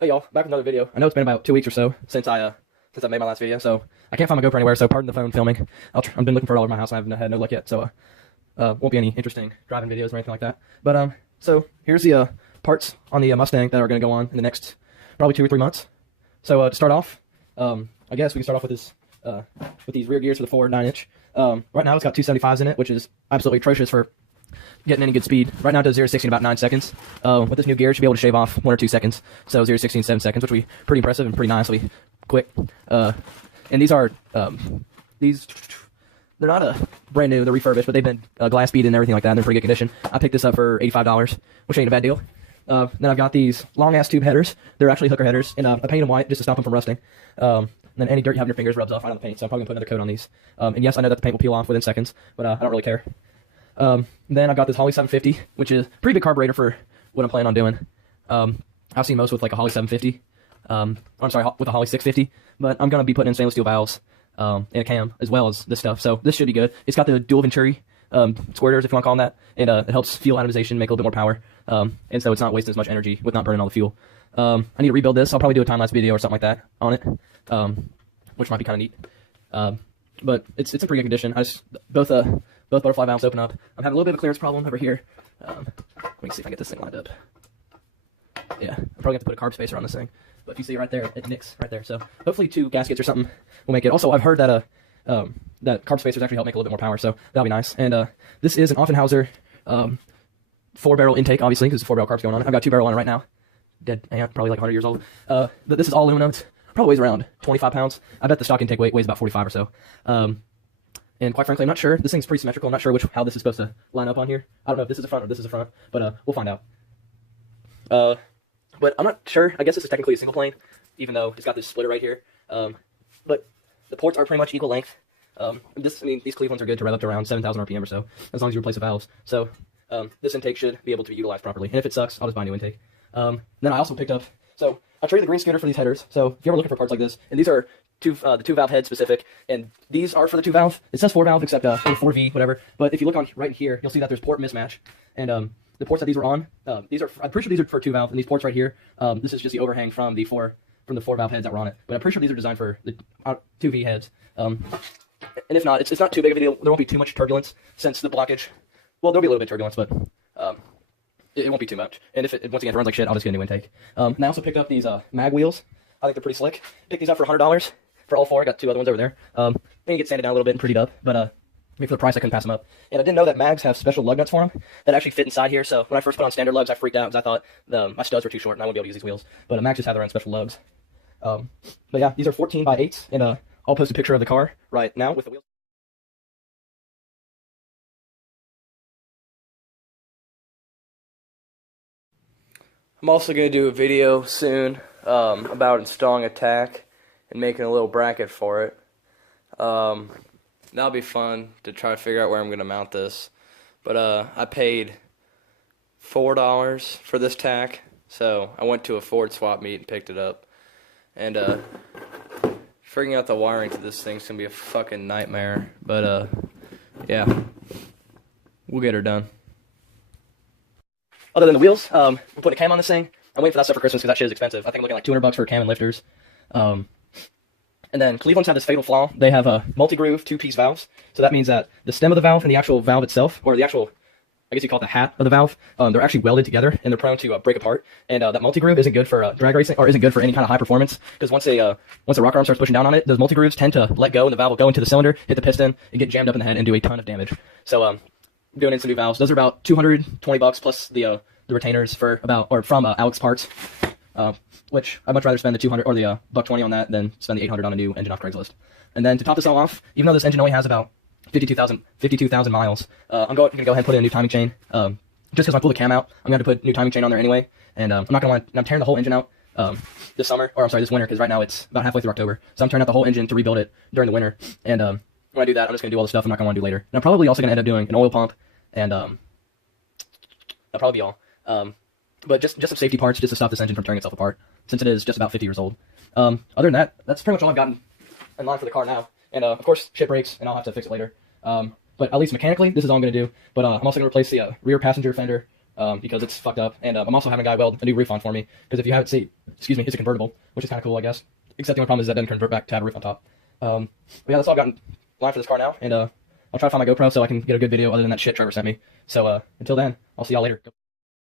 Hey y'all, back with another video. I know it's been about 2 weeks or so since I made my last video, so I can't find my GoPro anywhere. So pardon the phone filming. I've been looking for it all over my house. I haven't had no luck yet, so won't be any interesting driving videos or anything like that. But so here's the parts on the Mustang that are going to go on in the next probably 2 or 3 months. So to start off, I guess we can start off with this with these rear gears for the forward 9-inch. Right now it's got 275s in it, which is absolutely atrocious for getting any good speed. Right now it does 0 to 60 in about 9 seconds. With this new gear, it should be able to shave off 1 or 2 seconds. So 0 to 60 in 7 seconds, which will be pretty impressive and pretty nicely quick. And these are, they're not brand new, they're refurbished, but they've been glass bead and everything like that, and they're in pretty good condition. I picked this up for $85, which ain't a bad deal. Then I've got these long-ass tube headers. They're actually hooker headers, and I painted them white just to stop them from rusting. And then any dirt you have in your fingers rubs off right on the paint, so I'm probably going to put another coat on these. And yes, I know that the paint will peel off within seconds, but I don't really care. Then I've got this Holley 750, which is a pretty big carburetor for what I'm planning on doing. I've seen most with like a Holley 750. I'm sorry, with a Holley 650, but I'm going to be putting in stainless steel valves and a cam as well as this stuff, so this should be good. It's got the dual Venturi squirters, if you want to call them that, and it helps fuel atomization, make a little bit more power, and so it's not wasting as much energy with not burning all the fuel. I need to rebuild this. I'll probably do a time-lapse video or something like that on it, which might be kind of neat. But it's in pretty good condition. Both butterfly valves open up. I'm having a little bit of a clearance problem over here. Let me see if I can get this thing lined up. Yeah, I'm probably going to have to put a carb spacer on this thing. But if you see right there, it nicks right there. So hopefully 2 gaskets or something will make it. Also, I've heard that that carb spacers actually help make a little bit more power, so that'll be nice. And this is an Offenhauser 4-barrel intake, obviously, because it's a 4-barrel carbs going on it. I've got 2-barrel on it right now. Dead ant, probably like 100 years old. But this is all aluminum. It probably weighs around 25 pounds. I bet the stock intake weighs about 45 or so. And quite frankly, I'm not sure. This thing's pretty symmetrical. I'm not sure how this is supposed to line up on here. I don't know if this is the front or this is the front, but we'll find out. But I'm not sure. I guess this is technically a single plane, even though it's got this splitter right here. But the ports are pretty much equal length. These Clevelands are good to rev up to around 7,000 RPM or so, as long as you replace the valves. So this intake should be able to be utilized properly. And if it sucks, I'll just buy a new intake. Then I also picked up, so I traded the green scooter for these headers. So if you're ever looking for parts like this, and these are the 2-valve head specific, and these are for the 2-valve. It says 4-valve, except 4V, whatever. But if you look on right here, you'll see that there's port mismatch. And the ports that these were on, I'm pretty sure these are for 2-valve, and these ports right here, this is just the overhang from the 4-valve heads that were on it. But I'm pretty sure these are designed for the 2V heads. And if not, it's not too big of a deal. There won't be too much turbulence since the blockage. Well, there'll be a little bit of turbulence, but it won't be too much. And if it once again runs like shit, I'll just get a new intake. And I also picked up these mag wheels. I think they're pretty slick. Picked these up for $100 for all 4. I got 2 other ones over there. They get sanded down a little bit and prettied up, but maybe for the price I couldn't pass them up. And I didn't know that mags have special lug nuts for them that actually fit inside here. So when I first put on standard lugs, I freaked out because I thought my studs were too short and I wouldn't be able to use these wheels. But mags just have their own special lugs. But yeah, these are 14 by 8s, and I'll post a picture of the car right now with the wheels. I'm also going to do a video soon about installing a tack and making a little bracket for it. That'll be fun to try to figure out where I'm going to mount this. But I paid $4 for this tack, so I went to a Ford swap meet and picked it up. And figuring out the wiring to this thing's going to be a fucking nightmare. But yeah, we'll get her done. Other than the wheels, I'm putting a cam on this thing. I'm waiting for that stuff for Christmas because that shit is expensive. I think I'm looking like $200 for a cam and lifters. And then Cleveland's have this fatal flaw. They have multi-groove 2-piece valves. So that means that the stem of the valve and the actual valve itself, or the actual, I guess you call it the hat of the valve, they're actually welded together and they're prone to break apart. And that multi-groove isn't good for drag racing, or isn't good for any kind of high performance, because once a rocker arm starts pushing down on it, those multi-grooves tend to let go and the valve will go into the cylinder, hit the piston, and get jammed up in the head and do a ton of damage. So I'm doing in some new valves. Those are about $220 plus the retainers from Alex Parts, which I'd much rather spend the $200 or the $120 on that than spend the $800 on a new engine off Craigslist. And then to top this all off, even though this engine only has about 52,000 miles, I'm going to go ahead and put in a new timing chain. Just because when I pull the cam out, I'm going to put a new timing chain on there anyway. And I'm tearing the whole engine out this winter, because right now it's about halfway through October. So I'm tearing out the whole engine to rebuild it during the winter. And when I do that, I'm just going to do all the stuff I'm not going to want to do later. And I'm probably also going to end up doing an oil pump, and that'll probably be all. But just some safety parts just to stop this engine from tearing itself apart, since it is just about 50 years old. Other than that, that's pretty much all I've gotten in line for the car now. And of course, shit breaks, and I'll have to fix it later. But at least mechanically, this is all I'm going to do. But I'm also going to replace the rear passenger fender because it's fucked up. And I'm also having a guy weld a new roof on for me, because if you haven't seen, excuse me, it's a convertible, which is kind of cool, I guess. Except the only problem is that it doesn't convert back to have a roof on top. But yeah, that's all I've got in line for this car now, and I'll try to find my GoPro so I can get a good video other than that shit Trevor sent me. So until then, I'll see y'all later.